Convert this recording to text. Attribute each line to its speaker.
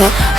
Speaker 1: me